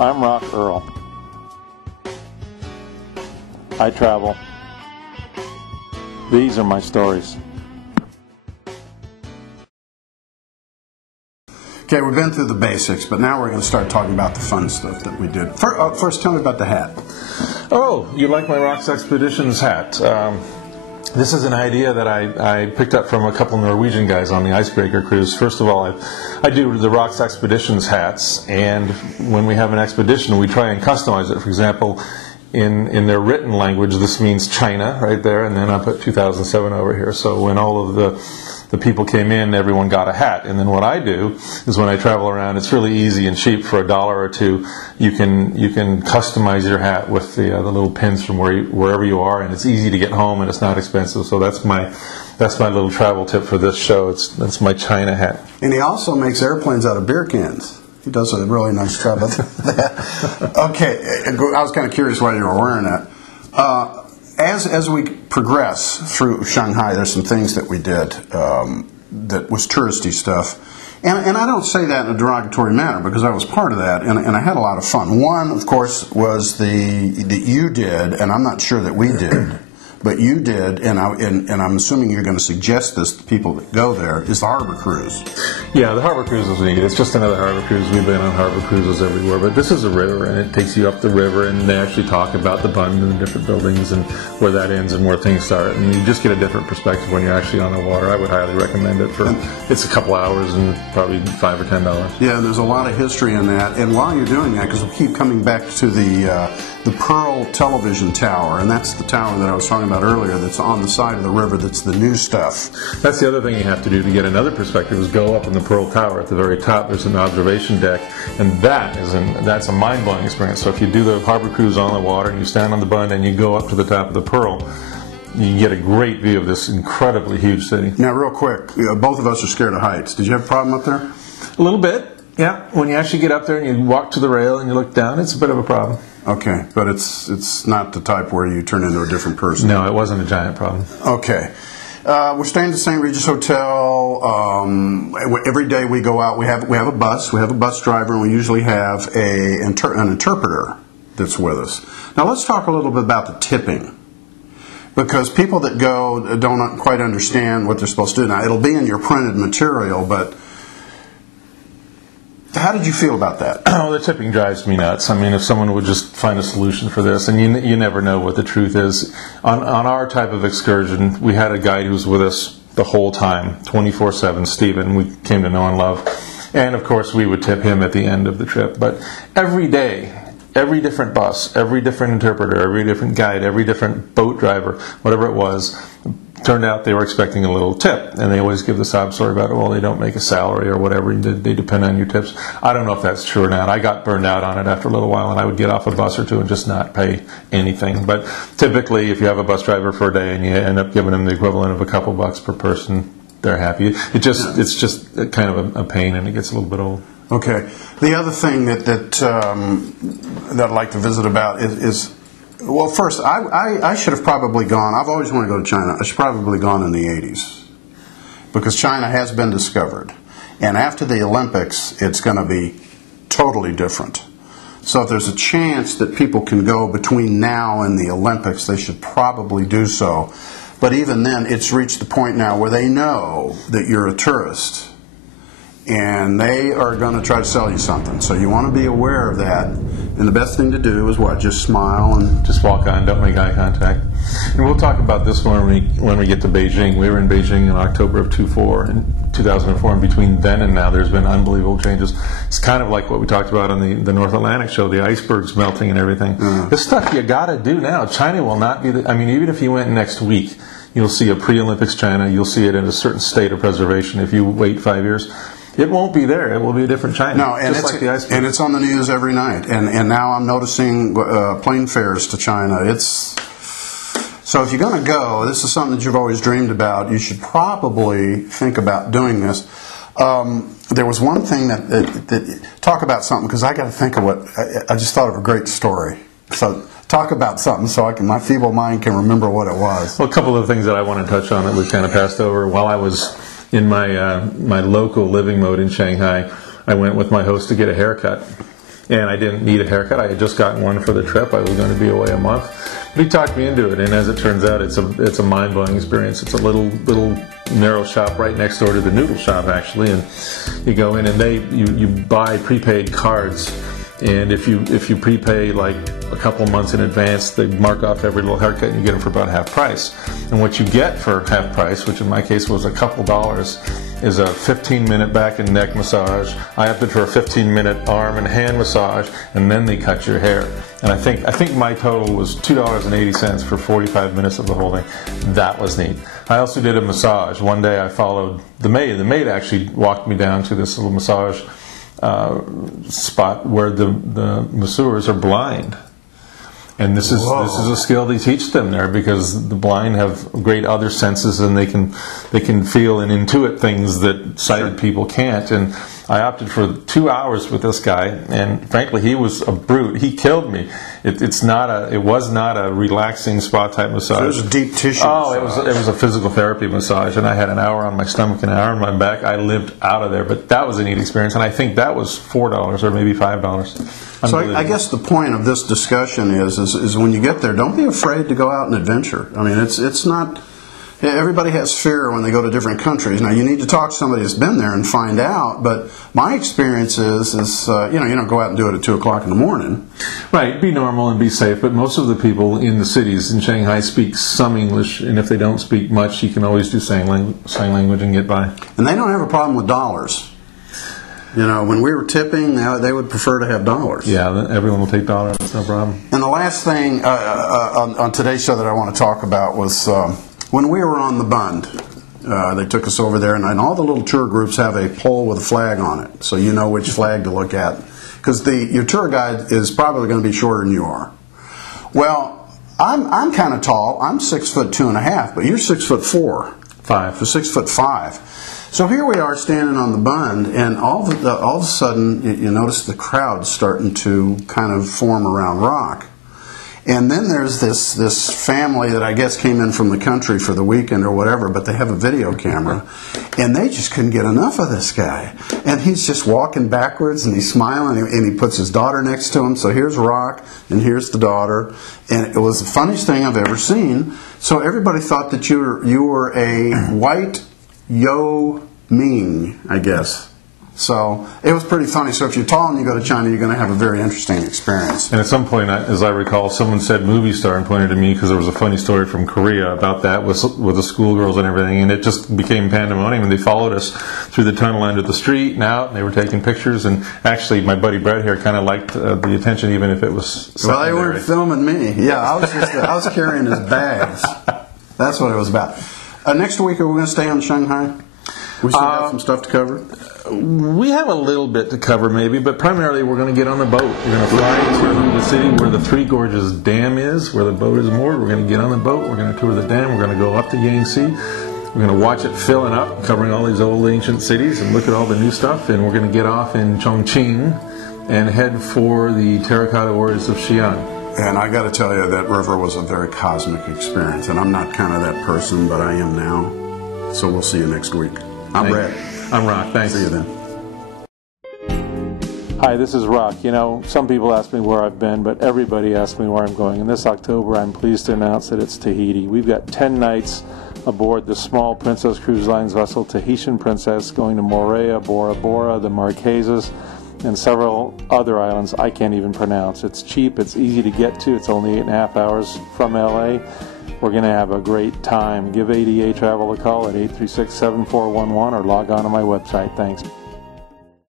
I'm Rock Earl. I travel. These are my stories. Okay, we've been through the basics, but now we're going to start talking about the fun stuff that we did. First, tell me about the hat. Oh, you like my ROX Expeditions hat. This is an idea that I picked up from a couple Norwegian guys on the icebreaker cruise. First of all, I do the ROX Expeditions hats, and when we have an expedition, we try and customize it. For example, in their written language, this means China right there, and then I put 2007 over here. So when all of the people came in, everyone got a hat. And then what I do is when I travel around, it's really easy and cheap. For $1 or $2, you can customize your hat with the little pins from wherever you are, and it's easy to get home and it's not expensive. So that's my little travel tip for this show. That's my China hat. And he also makes airplanes out of beer cans. He does a really nice job of that. Okay, I was kind of curious why you were wearing that. As we progress through Shanghai, there's some things that we did that was touristy stuff. And I don't say that in a derogatory manner because I was part of that, and I had a lot of fun. One, of course, was that you did, and I'm not sure that we did, but you did, and I'm assuming you're going to suggest this to people that go there, is the harbor cruise. Yeah, the harbor cruise is neat. It's just another harbor cruise. We've been on harbor cruises everywhere, but this is a river, and it takes you up the river, and they actually talk about the bund and the different buildings and where that ends and where things start, and you just get a different perspective when you're actually on the water. I would highly recommend it. It's a couple hours and probably $5 or $10. Yeah, there's a lot of history in that, and while you're doing that, because we keep coming back to the Pearl television tower, and that's the tower that I was talking about earlier that's on the side of the river that's the new stuff. That's the other thing you have to do to get another perspective is go up in the Pearl Tower. At the very top there's an observation deck, and that's a mind-blowing experience. So if you do the harbor cruise on the water and you stand on the bund and you go up to the top of the Pearl, you get a great view of this incredibly huge city. Now real quick, both of us are scared of heights. Did you have a problem up there? A little bit. Yeah, when you actually get up there and you walk to the rail and you look down, it's a bit of a problem. Okay, but it's not the type where you turn into a different person. No, it wasn't a giant problem. Okay. We're staying at the St. Regis Hotel. Every day we go out, we have a bus. We have a bus driver, and we usually have an interpreter that's with us. Now let's talk a little bit about the tipping, because people that go don't quite understand what they're supposed to do. Now it'll be in your printed material, but how did you feel about that? Oh, the tipping drives me nuts. I mean, if someone would just find a solution for this, and you never know what the truth is. On our type of excursion, we had a guide who was with us the whole time, 24/7, Stephen. We came to know and love. And, of course, we would tip him at the end of the trip. But every day, every different bus, every different interpreter, every different guide, every different boat driver, whatever it was, turned out they were expecting a little tip, and they always give the sob story about, well, they don't make a salary or whatever, they depend on your tips. I don't know if that's true or not. I got burned out on it after a little while, and I would get off a bus or two and just not pay anything. But typically, if you have a bus driver for a day and you end up giving them the equivalent of a couple bucks per person, they're happy. It's just kind of a pain, and it gets a little bit old. Okay. The other thing that I'd like to visit about is well, first, I should have probably gone. I've always wanted to go to China. I should have probably gone in the 80s because China has been discovered. And after the Olympics, it's going to be totally different. So if there's a chance that people can go between now and the Olympics, they should probably do so. But even then, it's reached the point now where they know that you're a tourist, and they are going to try to sell you something. So you want to be aware of that. And the best thing to do is what? Just smile and just walk on. Don't make eye contact. And we'll talk about this when we get to Beijing. We were in Beijing in October of 2004, and between then and now, there's been unbelievable changes. It's kind of like what we talked about on the North Atlantic show, the icebergs melting and everything. This stuff you got to do now. China will not be. I mean, even if you went next week, you'll see a pre-Olympics China. You'll see it in a certain state of preservation. If you wait 5 years. It won't be there. It will be a different China. No, and it's on the news every night. And now I'm noticing plane fares to China. So if you're going to go, this is something that you've always dreamed about. You should probably think about doing this. There was one thing that talk about something, because I got to think of I just thought of a great story. So talk about something so my feeble mind can remember what it was. Well, a couple of things that I want to touch on that we kind of passed over while I was in my local living mode in Shanghai. I went with my host to get a haircut. and I didn't need a haircut. I had just gotten one for the trip. I was going to be away a month. But he talked me into it, and as it turns out, it's a mind-blowing experience. It's a little narrow shop right next door to the noodle shop, actually, and you go in and you buy prepaid cards, and if you prepay like a couple months in advance, they mark off every little haircut and you get them for about half price. And what you get for half price, which in my case was a couple dollars, is a 15-minute back and neck massage. I opted for a 15-minute arm and hand massage, and then they cut your hair. And I think my total was $2.80 for 45 minutes of the whole thing. That was neat. I also did a massage. One day I followed the maid. The maid actually walked me down to this little massage spot where the masseurs are blind. And this is a skill they teach them there, because the blind have great other senses, and they can feel and intuit things that sighted people can't. And I opted for 2 hours with this guy, and frankly, he was a brute. He killed me. It was not a relaxing spa type massage. So it was a deep tissue. Massage. It was a physical therapy massage, and I had an hour on my stomach and an hour on my back. I lived out of there, but that was a neat experience, and I think that was $4 or maybe $5. So I guess the point of this discussion is when you get there, don't be afraid to go out and adventure. I mean, it's not. Everybody has fear when they go to different countries. Now, you need to talk to somebody that's been there and find out. But my experience is you don't go out and do it at 2 o'clock in the morning. Right, be normal and be safe. But most of the people in the cities in Shanghai speak some English, and if they don't speak much, you can always do sign language and get by. And they don't have a problem with dollars. When we were tipping, they would prefer to have dollars. Yeah, everyone will take dollars, no problem. And the last thing on today's show that I want to talk about was when we were on the Bund. They took us over there, and all the little tour groups have a pole with a flag on it, so you know which flag to look at. Because your tour guide is probably going to be shorter than you are. Well, I'm kind of tall. I'm 6'2.5", but you're 6'4". 5. So 6'5". So here we are standing on the Bund, and all of a sudden you notice the crowd starting to kind of form around ROX. And then there's this family that I guess came in from the country for the weekend or whatever, but they have a video camera, and they just couldn't get enough of this guy. And he's just walking backwards, and he's smiling, and he puts his daughter next to him. So here's ROX, and here's the daughter, and it was the funniest thing I've ever seen. So everybody thought that you were a white Yo Ming, I guess. So it was pretty funny. So if you're tall and you go to China, you're going to have a very interesting experience. And at some point, as I recall, someone said movie star and pointed to me because there was a funny story from Korea about that with the schoolgirls and everything, and it just became pandemonium. And they followed us through the tunnel into the street and out, and they were taking pictures. And actually, my buddy Brett here kind of liked the attention, even if it was secondary. Well, they weren't filming me. Yeah, I was carrying his bags. That's what it was about. Next week, are we going to stay on Shanghai? We still have some stuff to cover? We have a little bit to cover, maybe, but primarily we're going to get on the boat. We're going to fly to the city where the Three Gorges Dam is, where the boat is moored. We're going to get on the boat. We're going to tour the dam. We're going to go up to Yangtze. We're going to watch it filling up, covering all these old ancient cities, and look at all the new stuff. And we're going to get off in Chongqing and head for the terracotta warriors of Xi'an. And I got to tell you, that river was a very cosmic experience. And I'm not kind of that person, but I am now. So we'll see you next week. I'm Red. I'm ROX. Thanks. See you then. Hi, this is ROX. Some people ask me where I've been, but everybody asks me where I'm going. And this October, I'm pleased to announce that it's Tahiti. We've got 10 nights aboard the small Princess Cruise Lines vessel Tahitian Princess, going to Moorea, Bora Bora, the Marquesas, and several other islands I can't even pronounce. It's cheap, it's easy to get to, it's only 8.5 hours from LA. We're going to have a great time. Give ADA Travel a call at 836-7411 or log on to my website. Thanks.